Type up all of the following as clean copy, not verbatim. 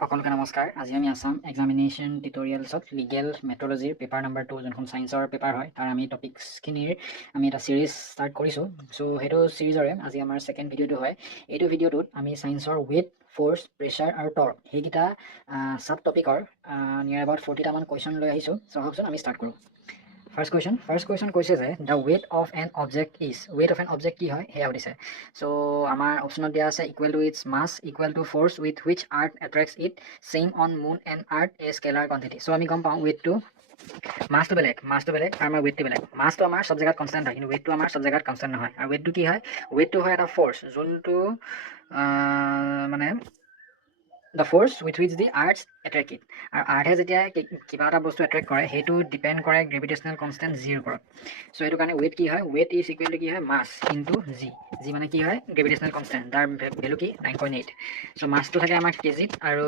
সকলকে নমস্কাৰ। আজি আমি আসাম এক্সামিনেশ্যন টিউটৰিয়েলছত লিগেল মেট্ৰলজিৰ পেপাৰ নম্বৰ 2 যোনখন ছায়েন্সৰ পেপাৰ হয় তাৰ আমি টপিকছখিনিৰ আমি এটা সিৰিজ ষ্টাৰ্ট কৰিছোঁ। চ' সেইটো সিৰিজৰে আজি আমাৰ ছেকেণ্ড ভিডিঅ'টো হয়। এইটো ভিডিঅ'টোত আমি ছায়েন্সৰ ৱেট, ফ'ৰ্চ, প্ৰেছাৰ আৰু টৰ্ক সেইকেইটা ছাব টপিকৰ নিয়াৰ এবাউট 40টামান কুৱেশ্যন লৈ আহিছোঁ। চ' আহকচোন আমি ষ্টাৰ্ট কৰোঁ। ফাৰ্ষ্ট কুৱেশ্যন কৈছে যে the weight of an object is, weight of an object কি হয় সেয়া সুধিছে। চ' আমাৰ অপশ্যনত দিয়া আছে equal to its mass, equal to force with which earth attracts it, same on moon and earth a scalar quantity. So' আমি গম পাওঁ ৱেটটো মাছটো বেলেগ আৰু আমাৰ ৱেটটো বেলেগ। মাছটো আমাৰ চব জেগাত কনষ্টেণ্ট হয়, কিন্তু ৱেটটো আমাৰ চব জেগাত কনষ্টেণ্ট নহয়। আৰু ৱেটটো কি হয়, ৱেটটো হয় এটা ফ'ৰ্চ যোনটো মানে the force with which the earth attract it. আৰু আৰ্থে যেতিয়া কিবা এটা বস্তু এট্ৰেক্ট কৰে সেইটো ডিপেণ্ড কৰে গ্ৰেভিটেশ্যনেল কনষ্টেণ্ট জিৰ ওপৰত। চ' সেইটো কাৰণে ৱেট কি হয়, ৱেট ইজ ইকুৱেল টু কি হয় মাছ ইনটু জি। জি মানে কি হয় গ্ৰেভিটেশ্যনেল কনষ্টেণ্ট, তাৰ ভেলু কি 9.8। চ' মাছটো থাকে আমাৰ কেজিত আৰু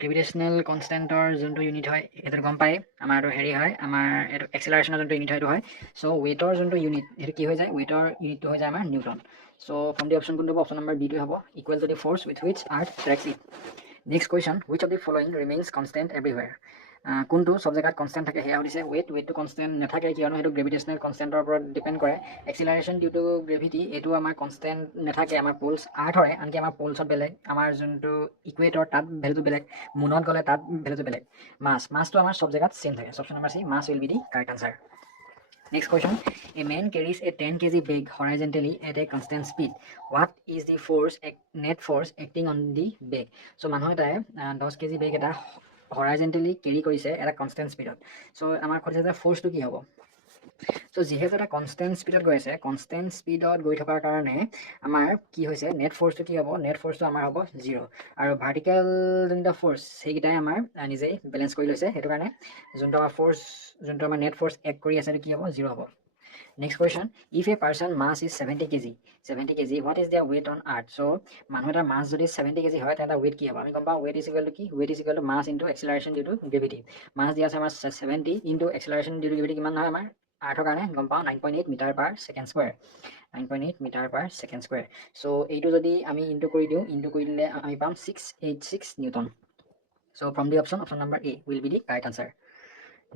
গ্ৰেভিটেশ্যনেল কনষ্টেণ্টৰ যোনটো ইউনিট হয় সেইটো গম পায় আমাৰটো হেৰি হয়, আমাৰ এইটো এক্সেলাৰেশ্যনৰ যোনটো ইউনিট হয় সেইটো হয়। চ' ৱেটৰ যোনটো ইউনিট সেইটো কি হৈ যায়, ৱেটৰ ইউনিটটো হৈ যায় আমাৰ newton. So' from the option কোনটো হ'ব, অপশ্যন নম্বৰ বিটো হ'ব equal to the force with which earth attracts it. Next question, which of the following remains constant everywhere. কোনটো চব জেগাত কনষ্টেণ্ট থাকে সেয়া সুধিছে। ৱেটটো কনষ্টেণ্ট নাথাকে কিয়নো সেইটো গ্ৰেভিটেশ্যনেল কনষ্টেণ্টৰ ওপৰত ডিপেণ্ড কৰে। এক্সিলাৰেশ্যন ডিউ টু গ্ৰেভিটি এইটো আমাৰ কনষ্টেণ্ট নাথাকে, আমাৰ পোলছ আৰ্থ হয়, আনকি আমাৰ পোলছত বেলেগ, আমাৰ যোনটো ইকুৱেটৰ তাত ভেলুটো বেলেগ, মুনত গ'লে তাত ভেলুটো বেলেগ। মাছটো আমাৰ চব জেগাত ছেম থাকে। Option number C mass will be the correct answer. Next question, a man carries a 10 kg bag horizontally at a constant speed. What is the net force acting on the bag? So মানুহ এটাই 10 kg বেগ এটা horizontally carry কৰিছে এটা constant স্পীডত। চ' আমাৰ সুধিছে যে ফ'ৰ্চটো কি হ'ব। চ' যিহেতু এটা কনষ্টেণ্ট স্পীডত গৈ আছে, কনষ্টেণ্ট স্পীডত গৈ থকাৰ কাৰণে আমাৰ কি হৈছে নেট ফ'ৰ্চটো কি হ'ব, নেট ফ'ৰ্চটো আমাৰ হ'ব 0। আৰু ভাৰ্টিকেল যোনটো ফ'ৰ্চ সেইকেইটাই আমাৰ নিজেই বেলেঞ্চ কৰি লৈছে, সেইটো কাৰণে যোনটো আমাৰ ফ'ৰ্চ, যোনটো আমাৰ নেট ফ'ৰ্চ এক্ট কৰি আছে সেইটো কি হ'ব 0 হ'ব। Next question, if a person mass is 70 kg, what is their weight on earth. So' মানুহ এটাৰ মাছ যদি 70 kg হয় তেন্তে ৱেট কি হ'ব, আমি গম পাওঁ ৱেট ইজ ইকুৱেল টু কি, weight is equal to mass into acceleration due to gravity. Mass দিয়া আছে আমাৰ 70 into acceleration due to gravity কিমান হয় আমাৰ আৰ্থৰ কাৰণে গম পাওঁ 9.8 metre per second square, 9.8 metre per second square. So' এইটো যদি আমি ইনটু কৰি দিওঁ, ইনটু কৰি দিলে আমি পাম 686 Newton. So' from the option number A will be the correct answer.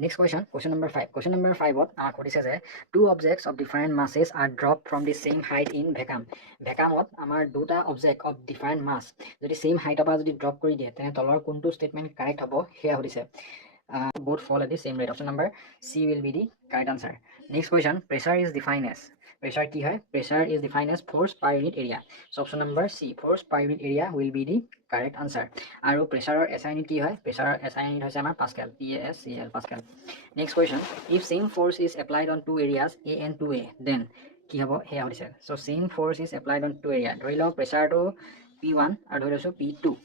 Next question, question number 5. Question number 5ত আমাক সুধিছে যে two objects of different masses are dropped from the same height in vacuum. ভেকামত আমাৰ দুটা object of different মাছ যদি same হাইটৰ পৰা যদি drop কৰি দিয়ে তেনে তলৰ কোনটো ষ্টেটমেণ্ট কাৰেক্ট হ'ব সেয়া সুধিছে। both fall at the same rate. Option number C will be the correct answer. Next question, pressure is defined as, pressure কি হয়, pressure is defined as force per unit area. So option number C, force per unit area will be the correct answer. আৰু প্ৰেছাৰৰ SI unit কি হয়, প্ৰেছাৰৰ SI unit হৈছে আমাৰ pascal, PASCL pascal. Next question, if same force is applied on two areas A and 2A, then কি হ'ব সেয়া সুধিছে। So same force is applied on two area, ধৰি লওক প্ৰেছাৰটো P1 আৰু ধৰি লৈছোঁ P2।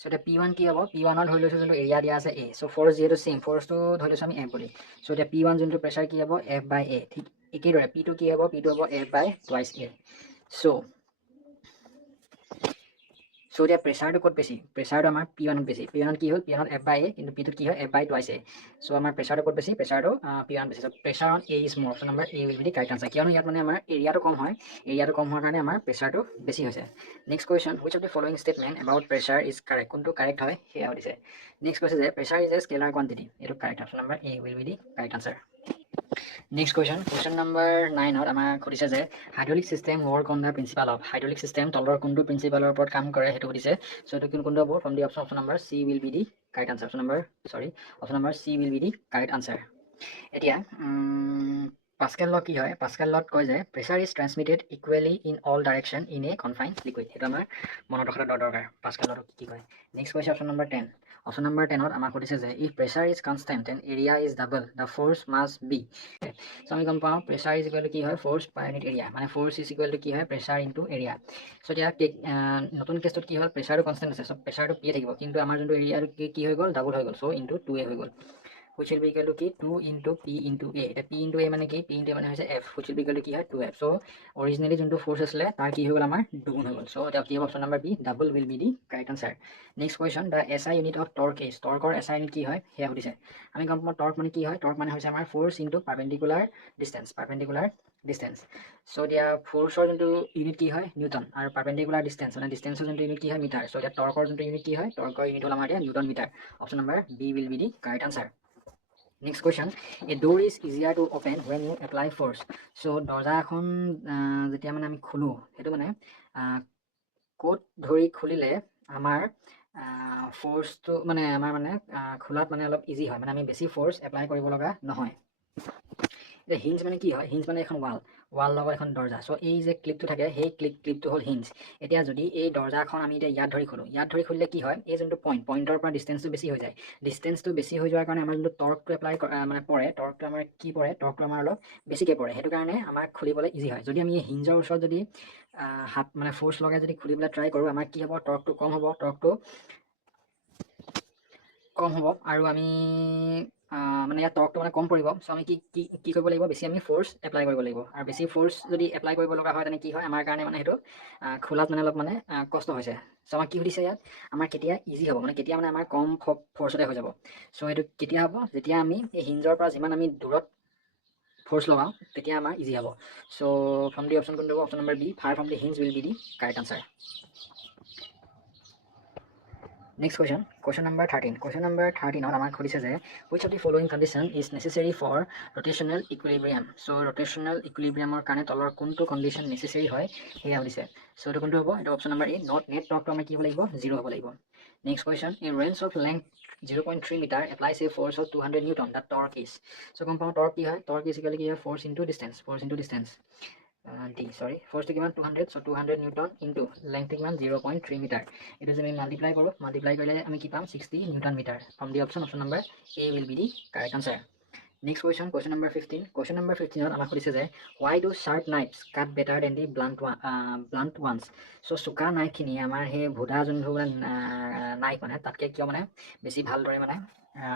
চ' এতিয়া P1 কি হ'ব, P1ৰ ধৰি লৈছোঁ যোনটো এৰিয়া দিয়া আছে A, চ' ফ'ৰ্চ যিহেতু ছেইম, ফ'ৰ্চটো ধৰি লৈছোঁ আমি F বুলি। চ' এতিয়া P1 যোনটো প্ৰেছাৰ কি হ'ব F/A, ঠিক একেদৰে P2 কি হ'ব, P2 হ'ব F/2A। চ' এতিয়া প্ৰেছাৰটো ক'ত বেছি, প্ৰেছাৰটো আমাৰ P1ত বেছি। P1ত কি হ'ল, P1ত F/A, কিন্তু P2ত কি হয় F/2A। চ' আমাৰ প্ৰেছাৰটো ক'ত বেছি, প্ৰেছাৰটো P1 বেছি। So' pressure on A is more, option number A will be the correct answer, কিয়নো ইয়াত মানে আমাৰ এৰিয়াটো কম হয়, এৰিয়াটো কম হোৱাৰ কাৰণে আমাৰ প্ৰেছাৰটো বেছি হৈছে। Next question, which of the following statement about pressure is correct, কোনটো কাৰেক্ট হয় সেয়া সুধিছে। নেক্সট কৈছে যে pressure is a scalar quantity, এইটো correct, option number A will be the correct answer. Next question number 9ত আমাক সুধিছে যে hydraulic system work on the principle of, hydraulic system তলৰ কোনটো প্ৰিন্সিপালৰ ওপৰত কাম কৰে সেইটো সুধিছে। চ' এইটো কোনটো হ'ব, from the option number C will be the correct answer, option number C will be the correct answer. এতিয়া পাস্কেল ল কি হয়, পাস্কেল লত কয় যে pressure is transmitted equally in all direction in a confined liquid, সেইটো আমাৰ মনত ৰখাটো দৰকাৰ পাস্কেল লটো কি কয়। নেক্সট কৈছে অপশ্যন নম্বৰ 10, অপশ্যন নম্বৰ 10ত আমাক সুধিছে যে if pressure is constant and area is double the force must be. So' আমি গম পাওঁ প্ৰেছাৰ ইজ ইকুৱেল টু কি হয়, ফ'ৰ্চ পাৰ ইউনিট এৰিয়া, মানে ফ'ৰ্চ ইজ ইকুৱেল টু কি হয় প্ৰেছাৰ ইনটু এৰিয়া। চ' এতিয়া নতুন কেছটোত কি হ'ল, প্ৰেছাৰটো কনষ্টেণ্ট আছে, চ' প্ৰেছাৰটো P থাকিব, কিন্তু আমাৰ যোনটো এৰিয়াটো কি হৈ গ'ল, ডাবল হৈ গ'ল, চ' ইনটু 2A হৈ গ'ল, which will be equal to কি 2 into P into A। এতিয়া P into A মানে কি, P into A মানে হৈছে F, which will be equal to কি হয় 2F। চ' অৰিজিনেলি যোনটো ফ'ৰ্চ আছিলে তাৰ কি হৈ গ'ল আমাৰ দুগুণ হৈ গ'ল। চ' এতিয়া কি হ'ব, option number B double will be the correct answer. Next question, the SI unit of torque is, টৰ্কৰ SI ইউনিট কি হয় সেয়া সুধিছে। আমি গম পাওঁ টৰ্ক মানে কি হয়, টৰ্ক মানে হৈছে আমাৰ force into perpendicular distance, distance. So' এতিয়া ফ'ৰ্চৰ যোনটো ইউনিট কি হয় নিউটন, আৰু পাৰ্পেণ্ডিকুলাৰ ডিষ্টেঞ্চ মানে ডিষ্টেঞ্চৰ যোনটো ইউনিট কি হয় মিটাৰ। চ' এতিয়া টৰ্কৰ যোনটো ইউনিট কি হয়, টৰ্কৰ ইউনিট হ'ল আমাৰ এতিয়া newton metre. Option number B will be the correct answer. Next question, a door is easier to open when you apply force. So' দৰ্জা এখন যেতিয়া মানে আমি খোলোঁ, সেইটো মানে ক'ত ধৰি খুলিলে আমাৰ ফ'ৰ্চটো মানে আমাৰ মানে খোলাত মানে অলপ ইজি হয়, মানে আমি বেছি ফ'ৰ্চ এপ্লাই কৰিব লগা নহয়। এতিয়া হিঞ্জ মানে কি হয়, হিঞ্জ মানে এখন ৱাল লগত এখন দৰ্জা। চ' এই যে ক্লিপটো থাকে, সেই ক্লিপটো হ'ল হিঞ্জ। এতিয়া যদি এই দৰ্জাখন আমি এতিয়া ইয়াত ধৰি খোলোঁ, ইয়াত ধৰি খুলিলে কি হয়, এই যোনটো পইণ্টৰ পৰা ডিষ্টেঞ্চটো বেছি হৈ যায়। ডিষ্টেঞ্চটো বেছি হৈ যোৱাৰ কাৰণে আমাৰ যোনটো টৰ্কটো এপ্লাই মানে পৰে, টৰ্কটো আমাৰ কি পৰে, টৰ্কটো আমাৰ অলপ বেছিকৈ পৰে। সেইটো কাৰণে আমাৰ খুলিবলৈ ইজি হয়। যদি আমি হিঞ্জৰ ওচৰত যদি হাত মানে ফ'ৰ্চ লগাই যদি খুলিবলৈ ট্ৰাই কৰোঁ, আমাৰ কি হ'ব, টৰ্কটো কম হ'ব, আৰু আমি মানে ইয়াত টৰ্কটো মানে কম পৰিব। চ' আমি কি কৰিব লাগিব, বেছি আমি ফ'ৰ্চ এপ্লাই কৰিব লাগিব। আৰু বেছি ফ'ৰ্চ যদি এপ্লাই কৰিব লগা হয়, তেনে কি হয়, আমাৰ কাৰণে মানে সেইটো খোলাত মানে অলপ মানে কষ্ট হৈছে। চ' আমাক কি সুধিছে ইয়াত, আমাৰ কেতিয়া ইজি হ'ব, মানে কেতিয়া মানে আমাৰ কম ফ'ৰ্চতে হৈ যাব। চ' এইটো কেতিয়া হ'ব, যেতিয়া আমি এই হিঞ্জৰ পৰা যিমান আমি দূৰত ফ'ৰ্চ লগাওঁ, তেতিয়া আমাৰ ইজি হ'ব। চ' ফ্ৰম দি অপশ্যন কোনটো হ'ব, option number B, far from the hinge will be the correct answer. Next question number 13। Question number 13ত আমাক সুধিছে যে which of the following condition is necessary for rotational equilibrium. So' rotational equilibriumৰ কাৰণে তলৰ কোনটো condition necessary হয় সেয়া সুধিছে। চ' এইটো কোনটো হ'ব, এইটো অপশ্যন নম্বৰ এ, নেট টৰ্কটো আমাৰ কি হ'ব লাগিব, 0 হ'ব লাগিব। Next question, a wrench of length 0.3 metre applies a force of 200 newton, the torque is. So' গম পাওঁ টৰ্ক কি হয়, টৰ্ক ইজিকেলি কি হয়, ফ'ৰ্চ ইনটু ডিষ্টেঞ্চ। ফ'ৰ্চটো কিমান, 200, চ' 200 নিউটন ইনটু লেংথটো কিমান, 0.3 মিটাৰ। এইটো যদি আমি মাল্টিপ্লাই কৰোঁ, মাল্টিপ্লাই কৰিলে আমি কি পাম, 60 newton metre. From the option number A will be the correct answer. Next question number 15। Question number 15ত আমাক সুধিছে যে why do sharp knives cut better than the blunt ones. চ' চোকা নাইফখিনি আমাৰ সেই ভুদা যোনটো মানে নাইফ মানে তাতকৈ কিয় মানে বেছি ভালদৰে মানে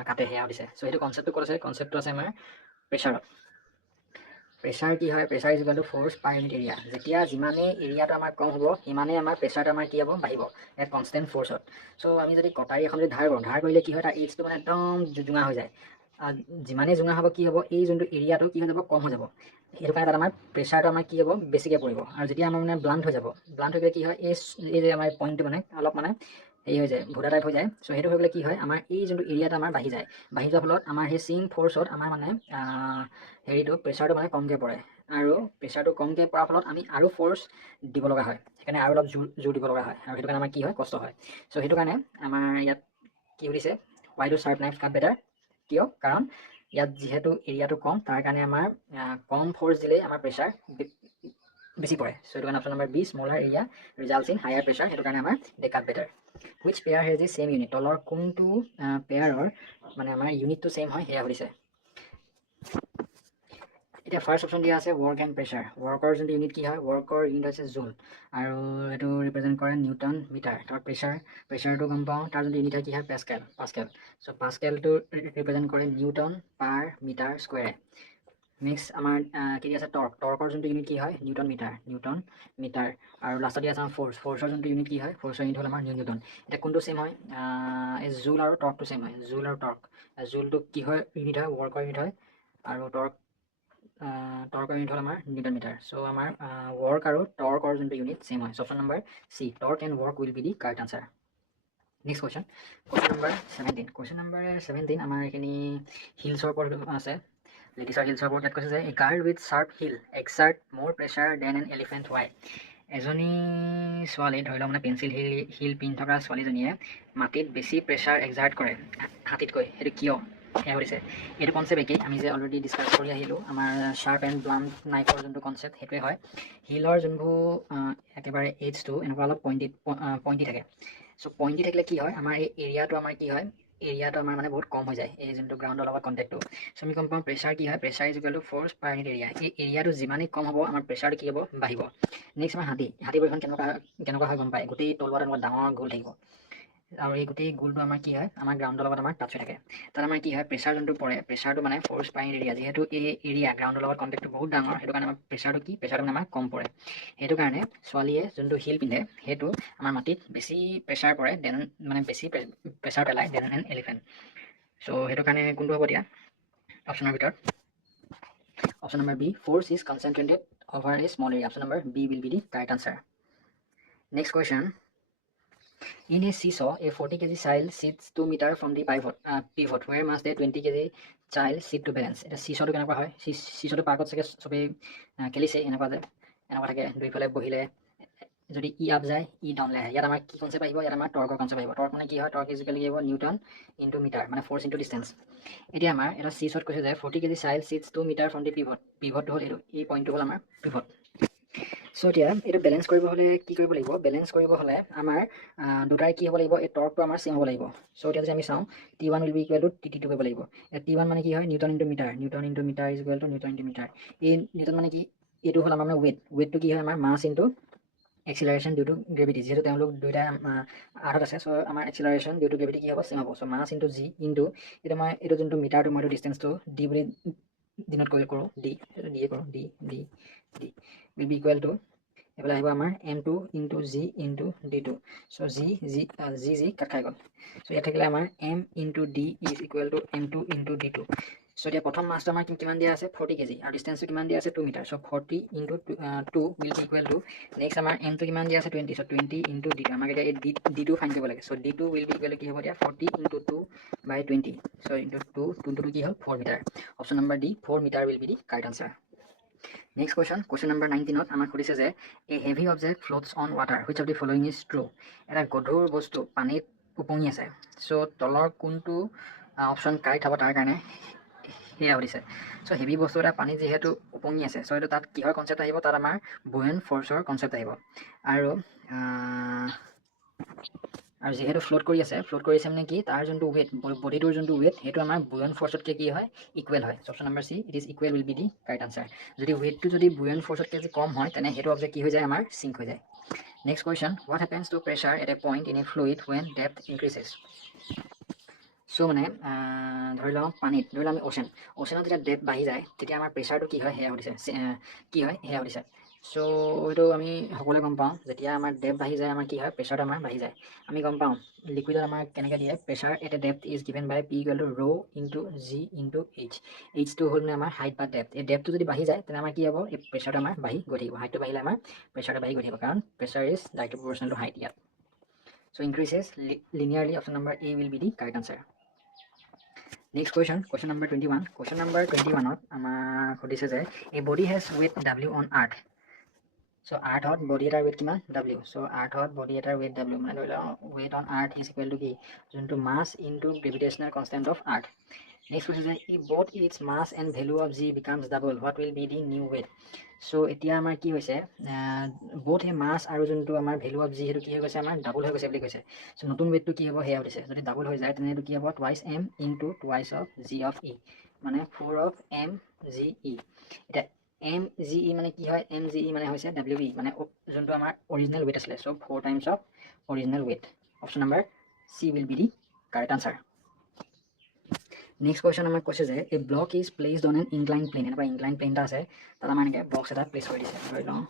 কাটে সেয়া সুধিছে। চ' সেইটো কনচেপ্টটো ক'ত আছে, কনচেপ্টটো আছে আমাৰ প্ৰেছাৰত। প্ৰেছাৰ কি হয়, pressure is equal to force per unit area. যেতিয়া যিমানেই এৰিয়াটো আমাৰ কম হ'ব, সিমানেই আমাৰ প্ৰেছাৰটো আমাৰ কি হ'ব, বাঢ়িব এক কনষ্টেণ্ট ফ'ৰ্চত। চ' আমি যদি কটাৰী এখন যদি ধাৰ কৰোঁ, ধাৰ কৰিলে কি হয়, তাৰ এজটো মানে একদম জোঙা হৈ যায়। যিমানেই জোঙা হ'ব কি হ'ব, এই যোনটো এৰিয়াটো কি হৈ যাব, কম হৈ যাব। সেইটো কাৰণে তাত আমাৰ প্ৰেছাৰটো আমাৰ কি হ'ব, বেছিকৈ পৰিব। আৰু যেতিয়া আমাৰ মানে ব্লাণ্ট হৈ যাব, ব্লাণ্ট হৈ গ'লে কি হয়, এই যে আমাৰ পইণ্টটো মানে অলপ মানে হেৰি হৈ যায়, ভুদা টাইপ হৈ যায়। চ' সেইটো হৈ গ'লে কি হয়, আমাৰ এই যোনটো এৰিয়াটো আমাৰ বাঢ়ি যায়। বাঢ়ি যোৱাৰ ফলত আমাৰ সেই চেইম ফ'ৰ্চত আমাৰ মানে প্ৰেছাৰটো মানে কমকৈ পৰে। আৰু প্ৰেছাৰটো কমকৈ পৰাৰ ফলত আমি আৰু ফ'ৰ্চ দিব লগা হয়, সেইকাৰণে আৰু অলপ জোৰ দিব লগা হয়। আৰু সেইটো কাৰণে আমাৰ কি হয়, কষ্ট হয়। চ' সেইটো কাৰণে আমাৰ ইয়াত কি সুধিছে, why do sharp knives cut better, কিয়, কাৰণ ইয়াত যিহেতু এৰিয়াটো কম, তাৰ কাৰণে আমাৰ কম ফ'ৰ্চ দিলেই আমাৰ প্ৰেছাৰ বেছি পৰে। চ' সেইটো কাৰণে option number B, smaller area results in higher pressure, সেইটো কাৰণে আমাৰ they cut better. Which pair has the same unit, তলৰ কোনটো পেয়াৰৰ মানে আমাৰ ইউনিটটো ছেম হয় সেয়া সুধিছে। এতিয়া ফাৰ্ষ্ট অপশ্যন দিয়া আছে ৱৰ্ক এণ্ড প্ৰেছাৰ। ৱৰ্কৰ যোনটো ইউনিট কি হয়, ৱৰ্কৰ ইউনিট হৈছে জুল, আৰু এইটো ৰিপ্ৰেজেণ্ট কৰে নিউটন মিটাৰ। তাৰ প্ৰেছাৰটো গম পাওঁ, তাৰ যোনটো ইউনিট হয় কি হয়, পাস্কেল। চ' পাস্কেলটো ৰিপ্ৰেজেণ্ট কৰে নিউটন পাৰ মিটাৰ স্কুৱেৰ। নেক্সট আমাৰ কি আছে, টৰ্কৰ যোনটো ইউনিট কি হয়, নিউটন মিটাৰ। আৰু লাষ্টত দিয়া আছে আমাৰ ফ'ৰ্চৰ যোনটো ইউনিট কি হয়, ফ'ৰ্চৰ ইউনিট হ'ল আমাৰ নিউটন। এতিয়া কোনটো ছেম হয়, এই জুল আৰু টৰ্কটো ছেম হয়, জুল আৰু টৰ্ক। জুলটো কি হয়, ইউনিট হয়, ৱৰ্কৰ ইউনিট হয়, আৰু টৰ্কৰ ইউনিট হ'ল আমাৰ নিউটন মিটাৰ। চ' আমাৰ ৱৰ্ক আৰু টৰ্কৰ যোনটো ইউনিট ছেম হয়। Option number C, torque and work will be the correct answer. Next question number 17। Question number 17 আমাৰ এইখিনি হিলছৰ ওপৰত আছে, লেডিছৰ হিলছৰ ওপৰত। ইয়াত কৈছে যে এ girl with sharp hill exert মোৰ প্ৰেছাৰ দেন এন এলিফেণ্ট হোৱাই। এজনী ছোৱালী, ধৰি লওক মানে পেঞ্চিল হিল পিন্ধি থকা ছোৱালীজনীয়ে মাটিত বেছি প্ৰেছাৰ এক্সাৰ্ট কৰে হাতীতকৈ, সেইটো কিয় সেয়া সুধিছে। এইটো কনচেপ্ট একেই, আমি যে অলৰেডি ডিছকাছ কৰি আহিলোঁ, আমাৰ শ্বাৰ্প এণ্ড ব্লাণ্ট নাইফৰ যোনটো কনচেপ্ট সেইটোৱে হয়। হিলৰ যোনবোৰ একেবাৰে এজটো এনেকুৱা অলপ পইণ্টি থাকে। চ' পইণ্টি থাকিলে কি হয়, আমাৰ এই এৰিয়াটো আমাৰ কি হয়, এৰিয়াটো আমাৰ মানে বহুত কম হৈ যায়, এই যোনটো গ্ৰাউণ্ডৰ লগত কণ্টেক্টটো। চ' আমি গম পাওঁ প্ৰেছাৰ কি হয়, pressure is equal to force per unit area. এই এৰিয়াটো যিমানেই কম হ'ব, আমাৰ প্ৰেছাৰটো কি হ'ব, বাঢ়িব। নেক্সট আমাৰ হাতী পৰিখন কেনেকুৱা হয় গম পায়, গোটেই তলুৱাত এনেকুৱা ডাঙৰ গোল থাকিব, আৰু এই গোটেই গোলটো আমাৰ কি হয়, আমাৰ গ্ৰাউণ্ডৰ লগত আমাৰ টাচ হৈ থাকে। তাত আমাৰ কি হয়, প্ৰেছাৰ যোনটো পৰে, প্ৰেছাৰটো মানে ফ'ৰ্চ পাৰ ইউনিট এৰিয়া। যিহেতু এই এৰিয়া গ্ৰাউণ্ডৰ লগত কণ্টেক্টটো বহুত ডাঙৰ, সেইটো কাৰণে আমাৰ প্ৰেছাৰটো মানে আমাৰ কম পৰে। সেইটো কাৰণে ছোৱালীয়ে যোনটো হিল পিন্ধে, সেইটো আমাৰ মাটিত বেছি প্ৰেছাৰ পৰে মানে বেছি প্ৰেছাৰ পেলায় দেন এন এলিফেণ্ট। চ' সেইটো কাৰণে কোনটো হ'ব এতিয়া অপশ্যনৰ ভিতৰত, Option number B, force is concentrated over a small area. Option number B will be the correct answer. Next question. In a seesaw, a 40 kg child sits 2 meters from the pivot. Where must the 20 kg child sit to balance? It is seesaw to kenapa hoy. Seesaw to parkot sake sobe kelise enakwa je. Enakwa thake duifale bohile যদি ই up যায় ই down লে আহে ইয়াত আমাৰ কি concept আহিব ইয়াত আমাৰ টৰ্কৰ কনসেপ্ট আহিব টৰ্ক মানে কি হয় টৰ্ক ইজিক্যালি আহিব নিউটন ইনটু মিটাৰ মানে ফোৰ্স ইনটু ডিস্টেন্স এতিয়া আমাৰ এটা সিসত কৈছে যে 40 kg child sits 2 meters from the pivot হল এই পইণ্টটো হল আমাৰ পিভট সো এতিয়া এটা ব্যালেন্স কৰিব হলে কি কৰিব লাগিব ব্যালেন্স কৰিব হলে আমাৰ দুটাই কি হ'ব লাগিব এই টৰ্কটো আমাৰ সেম হ'ব লাগিব সো এতিয়া যদি আমি চাওঁ t1 will be equal to t2 কৰিব লাগিব t1 মানে কি হয় newton into metre is equal to newton into metre এই নিউটন মানে কি এটো হল আমাৰ ওয়েটটো কি হয় আমাৰ mass into acceleration due to gravity যেহেতু তেওঁলোক দুইটা আৰত আছে সো আমাৰ acceleration due to gravity কি হ'ব সেম হ'ব so mass into g into এটা মই এটো যোনটো মিটাৰটো মই ডিসটেন্সটো d বুলি ডিনোট কৰো d will be equal to এফালে আহিব আমাৰ m2 into g into d2 so g কাট খাই গল সো ইয়াত থাকিলে আমাৰ m into d is equal to m2 into d2 so এতিয়া প্ৰথম মাছটো আমাৰ কিমান দিয়া আছে 40 kg আৰু ডিসটেন্সটো কিমান দিয়া আছে 2 metre so 40 into 2 will be equal to next আমাৰ m টো কিমান দিয়া আছে 20 so 20 into d2 আমাক এতিয়া এই d2 ফাইন্ড কৰিব লাগে so d2 will be equal to কি হ'ব দিয়া 40 into 2 by 20 so into 2 কি হ'ল 4 metre option number d 4 metre will be the correct answer. Next question number 19 আমাক সুধিছে যে a heavy object floats on water which of the following is true এটা গধুৰ বস্তু পানীত উপঙি আছে সো তলৰ কোনটো অপচন কাৰেক্ট হ'ব তাৰ কাৰণে হেয়া সুধিছে সো হেভি বস্তু এটা পানীত যেহেতু উপঙি আছে সো এটো তাত কিহৰ কনসেপ্ট আহিব তাত আমাৰ বুয়েন্ট ফোৰ্সৰ কনসেপ্ট আহিব আৰু যেহেতু ফ্লোট কৰি আছে মানে কি তাৰ যোনটো ওয়েট বডিটোৰ যোনটো ওয়েট হেতু আমাৰ বুয়েন্ট ফোৰ্সতকে কি হয় ইকুৱেল হয় option number C it is equal will be the correct answer যদি ওয়েটটো যদি বুয়েন্ট ফোৰ্সতকে কম হয় তেনে হেতু অবজেক্ট কি হৈ যায় আমাৰ সিঙ্ক হৈ যায় next question what happens to pressure at a point in a fluid when depth increases so মানে ধৰি লওঁ পানীত ধৰি লওঁ আমি ওচেনত যেতিয়া ডেপথ বাঢ়ি যায় তেতিয়া আমাৰ প্ৰেছাৰটো কি হয় হেয়া সুধিছে সো এইটো আমি সকলোৱে গম পাওঁ যেতিয়া আমাৰ ডেপথ বাঢ়ি যায় আমাৰ কি হয় প্ৰেছাৰটো আমাৰ বাঢ়ি যায় আমি গম পাওঁ লিকুইডত আমাৰ কেনেকৈ দিয়ে pressure at a depth is given by p equal to rho into g into এইচটো হ'ল মানে আমাৰ হাইট বা ডেপথ এই ডেপথটো যদি বাঢ়ি যায় তেনে আমাৰ কি হ'ব এই প্ৰেছাৰটো আমাৰ বাঢ়ি গৈ থাকিব হাইটটো বাঢ়িলে আমাৰ প্ৰেছাৰটো বাঢ়ি গৈ থাকিব কাৰণ pressure is directly proportional to height ইয়াত so increases linearly option number A will be the correct answer Next question number 21. Question number 21 আমাৰ সুধিছে যে a body has weight w on earth. So earth hot body এটাৰ weight কিমান w. So earth hot body এটাৰ weight w মানে ধৰি লওঁ weight on earth is equal to কি যোনটো mass into gravitational constant of earth. Next question is if both its mass and value of g becomes double what will be the new weight. So এতিয়া আমাৰ কি হৈছে both a mass আৰু যোনটো আমাৰ value of g হেতু কি হৈ গৈছে আমাৰ ডাবল হৈ গৈছে বুলি কৈছে সো নতুন ওয়েটটো কি হ'ব হেয়া হৈছে যদি ডাবল হৈ যায় তেনে এটো কি হ'ব twice m into twice of g of e মানে 4 of m g e এটা m g e মানে কি হয় m g e মানে হৈছে w e মানে যোনটো আমাৰ অৰিজিনাল weight আছিল so 4 times of original weight option number c will be the correct answer. Next question আমাক কৈছে যে a block is placed on an inclined plane এনেবা inclined plane টা আছে তাত আমাৰ এনেকৈ বক্স এটা প্লেস কৰি দিছে ধৰি লওঁ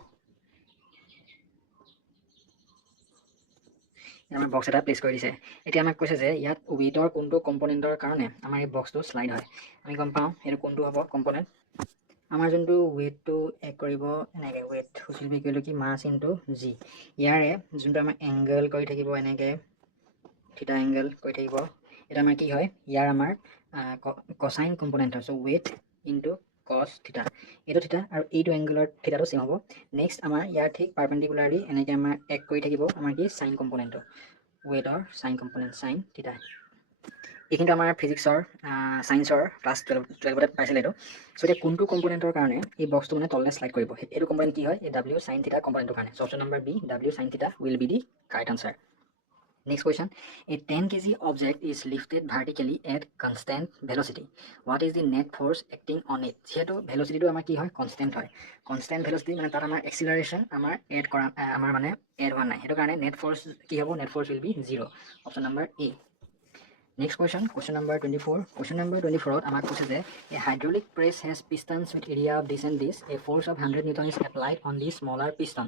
আমাৰ বক্স এটা প্লেস কৰি দিছে এতিয়া আমাক কৈছে যে ইয়াত ওয়েটৰ কোনটো কম্পোনেন্টৰ কাৰণে আমাৰ এই বক্সটো স্লাইড হয় আমি গম পাওঁ এটো কোনটো হ'ব কম্পোনেন্ট আমাৰ যোনটো ওয়েটটো এক কৰিব এনেকৈ weight will be equal to কি মাস ইনটু জি ইয়াৰে যোনটো আমাৰ এংগল কৰি থাকিব এনেকৈ থিটা এংগল কৰি থাকিব এটা আমাৰ কি হয় ইয়াৰ আমাৰ কোসাইন কম্পোনেন্ট হয় সো ওয়েট ইনটু cos থিটা এটো থিটা আৰু এইটো এংগলৰ থিটাটো সেম হ'ব নেক্সট আমাৰ ইয়াৰ ঠিক পাৰপেন্ডিকুলাৰলি এনেকৈ আমাৰ এক কৰি থাকিব আমাৰ কি সাইন কম্পোনেন্টটো ওয়েটৰ সাইন কম্পোনেন্ট সাইন থিটা এইখিনিটো আমাৰ ফিজিক্সৰ সায়েন্সৰ ক্লাস 12 পাইছিল এটো সো এতিয়া কোনটো কম্পোনেন্টৰ কাৰণে এই বক্সটো মানে তললে স্লাইড কৰিব এটো কম্পোনেন্ট কি হয় এই w sin থিটা কম্পোনেন্টৰ কাৰণে so option number B w sin থিটা will be the correct answer. Next question, a 10 kg object is lifted vertically at constant velocity. What is the net force acting on it? যেহেতু velocity টো আমাৰ কি হয় constant হয় constant velocity মানে তাত আমাৰ acceleration আমাৰ add কৰা আমাৰ মানে add হোৱা নাই হেতু কাৰণে net force কি হ'ব net force will be 0 option number a. Next question number 24. Question number 24 আমাক কৈছে যে a hydraulic press has pistons with area of this and this. A force of 100 Newton is applied on the smaller piston.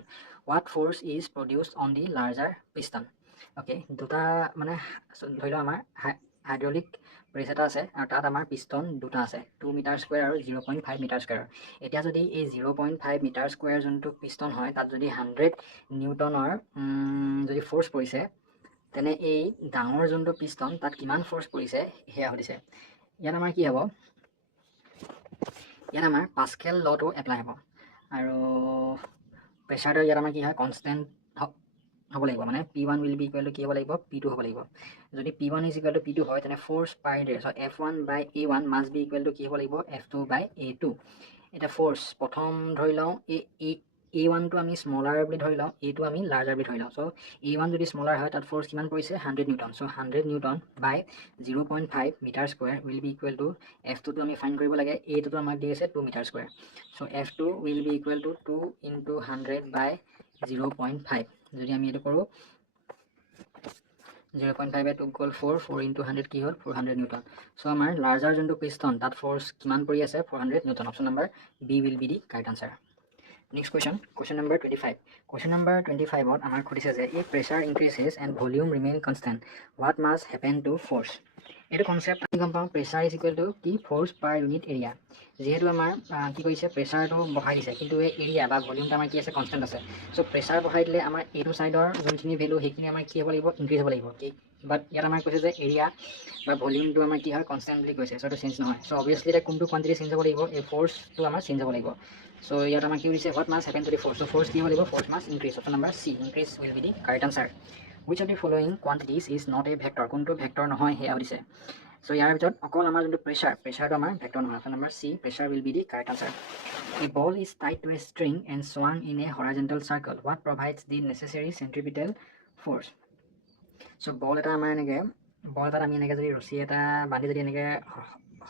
What force is produced on the larger piston? Okay, দুটা মানে ধৰি লওঁ আমাৰ hydraulic press এটা আছে আৰু তাত আমাৰ পিষ্টন দুটা আছে 2 মিটাৰ স্কুৱেৰ আৰু 0.5 মিটাৰ স্কুৱেৰ এতিয়া যদি এই 0.5 মিটাৰ স্কুৱেৰ যোনটো পিষ্টন হয় তাত যদি 100 নিউটনৰ যদি ফ'ৰ্চ পৰিছে তেনে এই ডাঙৰ যোনটো পিষ্টন তাত কিমান ফ'ৰ্চ পৰিছে সেয়া সুধিছে ইয়াত আমাৰ কি হ'ব ইয়াত আমাৰ পাস্কেল লটো এপ্লাই হ'ব আৰু প্ৰেছাৰটো ইয়াত আমাৰ কি হয় কনষ্টেণ্ট হ'ব লাগিব মানে P1 will be equal to কি হ'ব লাগিব P2 হ'ব লাগিব যদি P1 is equal to P2 হয় তেনে force per radius so F1 by A1 must be equal to কি হ'ব লাগিব F2 by A2 এটা ফ'ৰ্চ প্ৰথম ধৰি লওঁ A1 টো আমি স্মলাৰ বুলি ধৰি লওঁ A2 আমি লাৰ্জাৰ বুলি ধৰি লওঁ so A1 যদি স্মলাৰ হয় তাত ফ'ৰ্চ কিমান পৰিছে 100 newton so 100 newton by 0.5 metre square will be equal to F2 টো আমি ফাইণ্ড কৰিব লাগে A2 টো আমাক দি আছে 2 metre square so F2 will be equal to 2 into 100 by 0.5 যদি আমি এটো কৰো 0.5 by 2 equal 4 into 100 কি হল 400 নিউটন so আমাৰ লাৰ্জাৰ যোনটো পিষ্টন তাত ফ'ৰ্চ কিমান পৰি আছে 400 Newton option number B will be the correct answer next question number 25 question number 25 ত আমাৰ খুদিছে যে if pressure increases and volume remain constant what must happen to force এটো concept আমি গম পাওঁ pressure is equal to কি force per unit area যেহেতু আমাৰ কি কৈছে প্ৰেছাৰটো বহাই দিছে কিন্তু এই এৰিয়া বা ভলিউমটো আমাৰ কি আছে কনষ্টেণ্ট আছে সো প্ৰেছাৰ বহাই দিলে আমাৰ এইটো সাইডৰ যোনখিনি ভ্যালু সেইখিনি আমাৰ কি হ'ব লাগিব ইনক্ৰিজ হ'ব লাগিব বাট ইয়াত আমাৰ কৈছে যে এৰিয়া বা ভলিউমটো আমাৰ কি হয় কনষ্টেণ্ট বুলি কৈছে সো এটো চেঞ্জ নহয় সো অবভিয়াসলি এটা কোনটো কোয়ান্টিটি চেঞ্জ হ'ব লাগিব এই ফোর্সটো আমাৰ চেঞ্জ হ'ব লাগিব সো ইয়াত আমাৰ কি হৈছে what must happen to the force so force কি হ'ব লাগিব force must increase option number C increase will be the correct answer which of the following quantities is not a vector কোনটো ভেক্টৰ নহয় হেয়া হৈছে so ইয়াৰ ভিতৰত অকল আমাৰ যোনটো প্ৰেছাৰটো আমাৰ ভেক্টৰ নহয় option number C pressure will be the correct answer a ball is tied to a string and swung in a horizontal circle what provides the necessary centripetal force so ball এটা আমাৰ এনেকে বল এটা আমি এনেকে যদি ৰছী এটা বান্ধি যদি এনেকে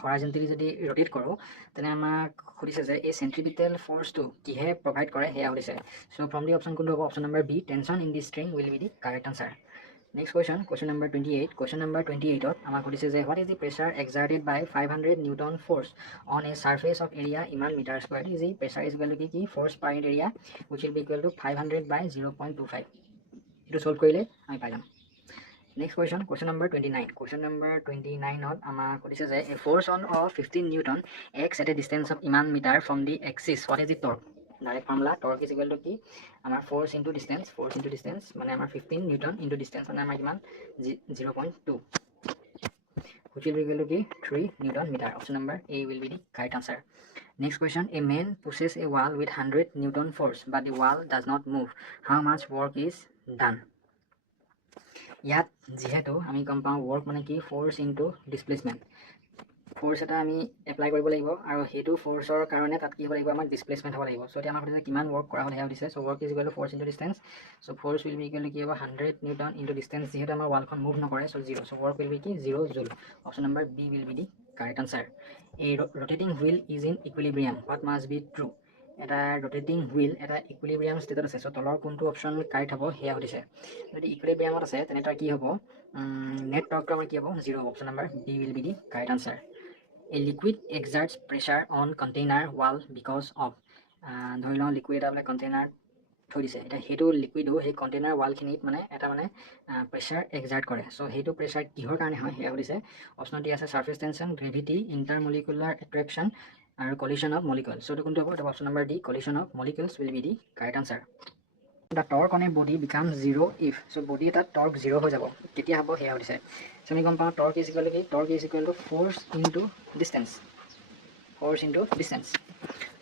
হৰাইজন্টেলি যদি rotate কৰো তেনে আমাক খুদিছে যে এই centripetal force টো কিহে প্ৰভাইড কৰে হেয়া হৈছে so from the option কোনটো হ'ব option number B tension in the string will be the correct answer next question number 28 question number 28 ত আমাক খুদিছে যে what is the pressure exerted by 500 newton force on a surface of area iman meter square is the pressure is equal to কি force per unit area which will be equal to 500 by 0.25 এটো solve কৰিলে আমি পাই যাম next question number 29 question number 29 ত আমাক খুদিছে যে a force on of 15 newton acts at a distance of iman meter from the axis what is the torque direct formula torque is equal to কি আমাৰ force into distance মানে আমাৰ 15 newton into distance মানে আমাৰ কিমান 0.2 which will be equal to কি 3 newton meter option number A will be the correct answer next question a man pushes a wall with 100 newton force but the wall does not move how much work is done ইয়াত যেহেতু আমি কম পাওঁ work মানে কি force into displacement force এটা আমি apply কৰিব লাগিব আৰু হেতু ফোৰ্সৰ কাৰণে তাত কি হ'ব লাগিব আমাৰ ডিসপ্লেসমেন্ট হ'ব লাগিব সো এতিয়া আমাৰ কৈছে কিমান work কৰা হ'ল হেয়া দিছে so work is equal to force into distance so force will be equal to কি হ'ব 100 newton into distance যেহেতু আমাৰ ওয়ালখন মুভ নকৰে so 0 so work will be কি 0 joule option number B will be the correct answer a rotating wheel is in equilibrium what must be true এটা rotating wheel এটা equilibrium state আছে so তলৰ কোনটো option correct হ'ব হেয়া দিছে যদি equilibriumত আছে তেনে তাৰ কি হ'ব net torque আমাৰ কি হ'ব 0 option number B will be the correct answer a liquid exerts pressure on container wall because of ধৰি লওঁ লিকুইড এটা বলে কন্টেইনাৰ থৈ দিছে এটা হেতু লিকুইডো সেই কন্টেইনাৰ ওয়াল খিনিত মানে এটা মানে প্ৰেছাৰ এক্সাৰ্ট কৰে সো হেতু প্ৰেছাৰ কিহৰ কাৰণে হয় হেয়া দিছে অপচন দি আছে সাৰফেস টেনশন গ্ৰেভিটি ইন্টাৰমলিকুলাৰ এট্ৰাকশন আৰু collision of molecules so কোনটো হ'ব এটা option number D collision of molecules will be the correct answer the torque on a body becomes 0 if so body এটা torque 0 হৈ যাব কেতিয়া হ'ব হেয়া দিছে so আমি গম পাওঁ torque is equal to force into distance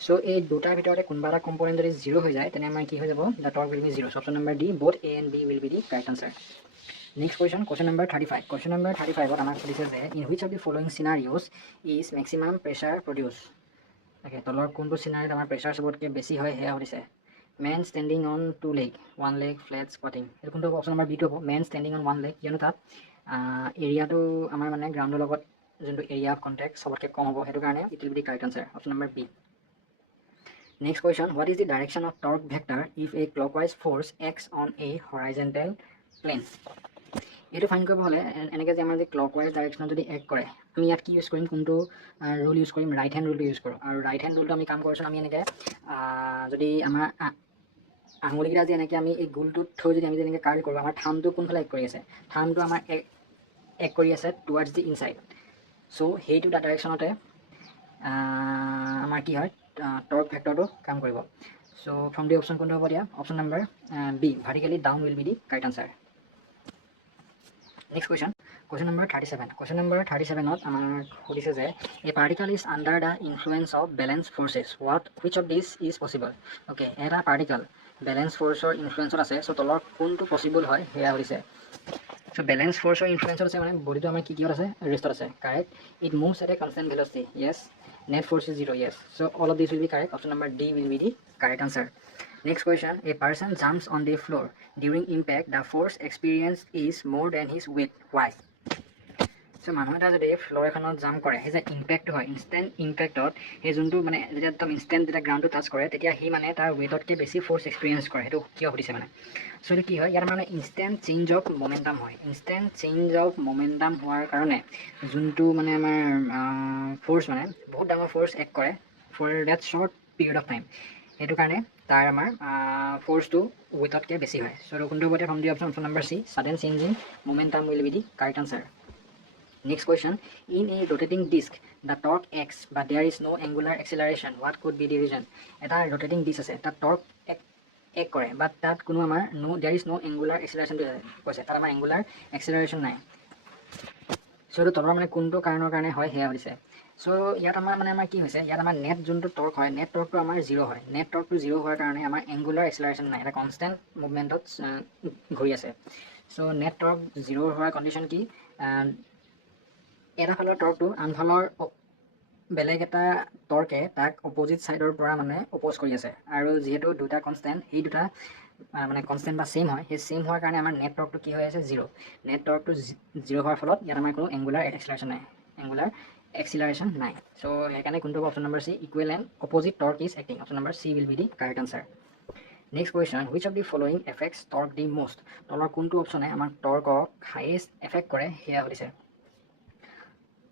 so এই দুটাৰ ভিতৰতে কোনবা এটা কম্পোনেন্ট যদি 0 হৈ যায় তেনে আমাৰ কি হৈ যাব the torque will be 0 so option number D both A and B will be the correct answer next question number 35 question number 35 ত আমাক সুধিছে যে in which of the following scenarios is maximum pressure produced okay তলৰ কোনটো সিনাৰিত আমাৰ pressure সবতকে বেছি হয় হেয়া সুধিছে man standing on two leg one leg flat squatting এটো কোনটো অপচন নম্বৰ B টো হ'ব man standing on one leg কিয়নো তাত এৰিয়াটো আমাৰ মানে গ্ৰাউণ্ডৰ লগত যোনটো এৰিয়া অফ কন্টাক্ট সবতকে কম হ'ব হেতু কাৰণে it will be the correct answer option number B next question what is the direction of torque vector if a clockwise force acts on a horizontal plane এটো ফাইন কৰিব হলে এনেকে যে আমাৰ যে ক্লকৱাইজ ডাইৰেকশনত যদি এক কৰে আমি ইয়াত কি ইউজ কৰিম কোনটো ৰুল ইউজ কৰিম ৰাইট হ্যান্ড ৰুলটো ইউজ কৰোঁ আৰু ৰাইট হ্যান্ড ৰুলটো আমি কাম কৰিছো আমি এনেকে যদি আমাৰ আঙুলিকেইটা যে এনেকে আমি এই গোলটোত থৈ যদি আমি এনেকে কাৰ্ল কৰোঁ আমাৰ থামটো কোনফালে এক কৰি আছে থামটো আমাৰ এক কৰি আছে টুৱাৰ্ডছ দি ইনসাইড সো সেইটো ডাইৰেকশনতে আমাৰ কি হয় টৰ্ক ভেক্টৰটো কাম কৰিব সো ফ্ৰম দি অপশন কোনটো হ'ব দিয়া option number B vertically down will be the correct answer next question number 37 question number 37 ত আমাৰ সুধিছে যে a particle is under the influence of balance forces which of these is possible okay এটা particle balance force or influence আছে so তলৰ কোনটো possible হয় হেয়া হৈছে so balance force or influence আছে মানে বডিটো আমাৰ কি আছে ৰেষ্টত আছে correct it moves at a constant velocity yes net force is 0 yes so all of these will be correct option number D will be the correct answer next question a person jumps on the floor during impact the force experienced is more than his weight why so মানুহ এটা যদি floor এখনত jump কৰে হে যে impact হয় instant ইম্পেক্টত হে যোনটো মানে যেতিয়া একদম ইনষ্টেন্ট যেতিয়া গ্ৰাউণ্ডটো টাচ কৰে তেতিয়া হি মানে তাৰ ৱেটতকৈ বেছি ফ'ৰ্চ এক্সপিৰিয়েঞ্চ কৰে সেইটো কিয় সুধিছে মানে চ' এইটো কি হয় ইয়াৰ মানে ইনষ্টেন্ট চেঞ্জ অফ মমেণ্টাম হয় ইনষ্টেন্ট চেঞ্জ অফ মমেণ্টাম হোৱাৰ কাৰণে যোনটো মানে আমাৰ ফ'ৰ্চ মানে বহুত ডাঙৰ ফ'ৰ্চ এক কৰে for that short period of time সেইটো কাৰণে তাৰ আমাৰ ফ'ৰ্চটো ৱেটতকৈ বেছি হয় চ' কোনটো হ'ব এতিয়া from the option number C sudden change in momentum will be the correct answer Next question, in a rotating disk, the torque x, but there is no angular acceleration. What could be the reason? Eta rotating disk ase, ta torque ek kore, but that kuno amar no, there is no angular acceleration. Koise, tar amar angular acceleration nai. So to tolor mane kunto karanor karone hoy heya hoise. So yat amar mane amar ki hoise, yat amar net junto torque hoy, net torque to amar 0 hoy. Net torque to 0 hoy karone amar angular acceleration nai. Eta constant movement ot ghori ase. So net torque 0 hoy condition ki এটা ফালৰ টৰ্কটো আন ফালৰ বেলেগ এটা টৰ্কে তাক opposite সাইডৰ পৰা মানে oppose কৰি আছে আৰু যেহেতু দুটা কনস্ট্যান্ট এই দুটা মানে কনস্ট্যান্ট বা সেম হয় সেই সেম হোৱাৰ কাৰণে আমাৰ নেট টৰ্কটো কি হৈ আছে 0 নেট টৰ্কটো 0 হোৱাৰ ফলত ইয়াত আমাৰ কোনো এঙ্গুলাৰ এক্সিলাৰেশন নাই সো সেইকাৰণে কোনটো option number C equal and opposite torque is acting option number C will be the correct answer next question which of the following affects torque the most তলৰ কোনটো অপচনে আমাৰ টৰ্কক হাইয়েষ্ট এফেক্ট কৰে হেয়া হৈছে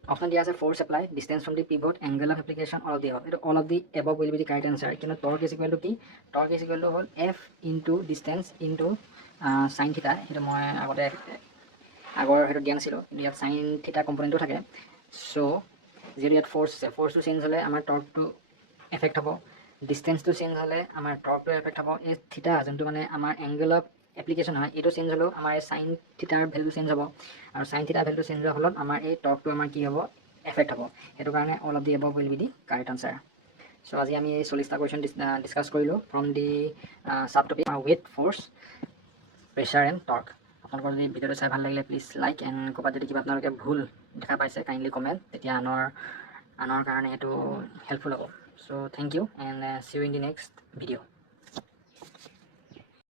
Option D is force apply, distance from the pivot, angle of application, all of the above. All of the above will be the correct answer. You know, torque is equal to T. Torque is equal to F into distance into sin theta. Here, I got sin theta component to take. So, zero force to change hole, amar torque to affect habo. Distance to change hole, amar torque to affect habo. Is theta asentu mane amar angle of application হয় এটো change হলো আমাৰ sin থিটাৰ value change হ'ব আৰু sin থিটাৰ value change হোৱাৰ ফলত আমাৰ এই টৰ্কটো আমাৰ কি হ'ব এফেক্ট হ'ব এটো কাৰণে all of the above will be the correct answer so আজি আমি এই 40টা কোৱেশ্চন ডিসকাস কৰিলো from the sub topic weight force pressure and torque আপোনালোকৰ যদি ভিডিওটো চাই ভাল লাগিলে প্লিজ লাইক এন্ড ক'বাত যদি কিবা আপোনালোকে ভুল দেখা পাইছে কাইন্ডলি কমেন্ট তেতিয়া আনৰ কাৰণে এটো হেল্পফুল হ'ব so thank you and see you in the next video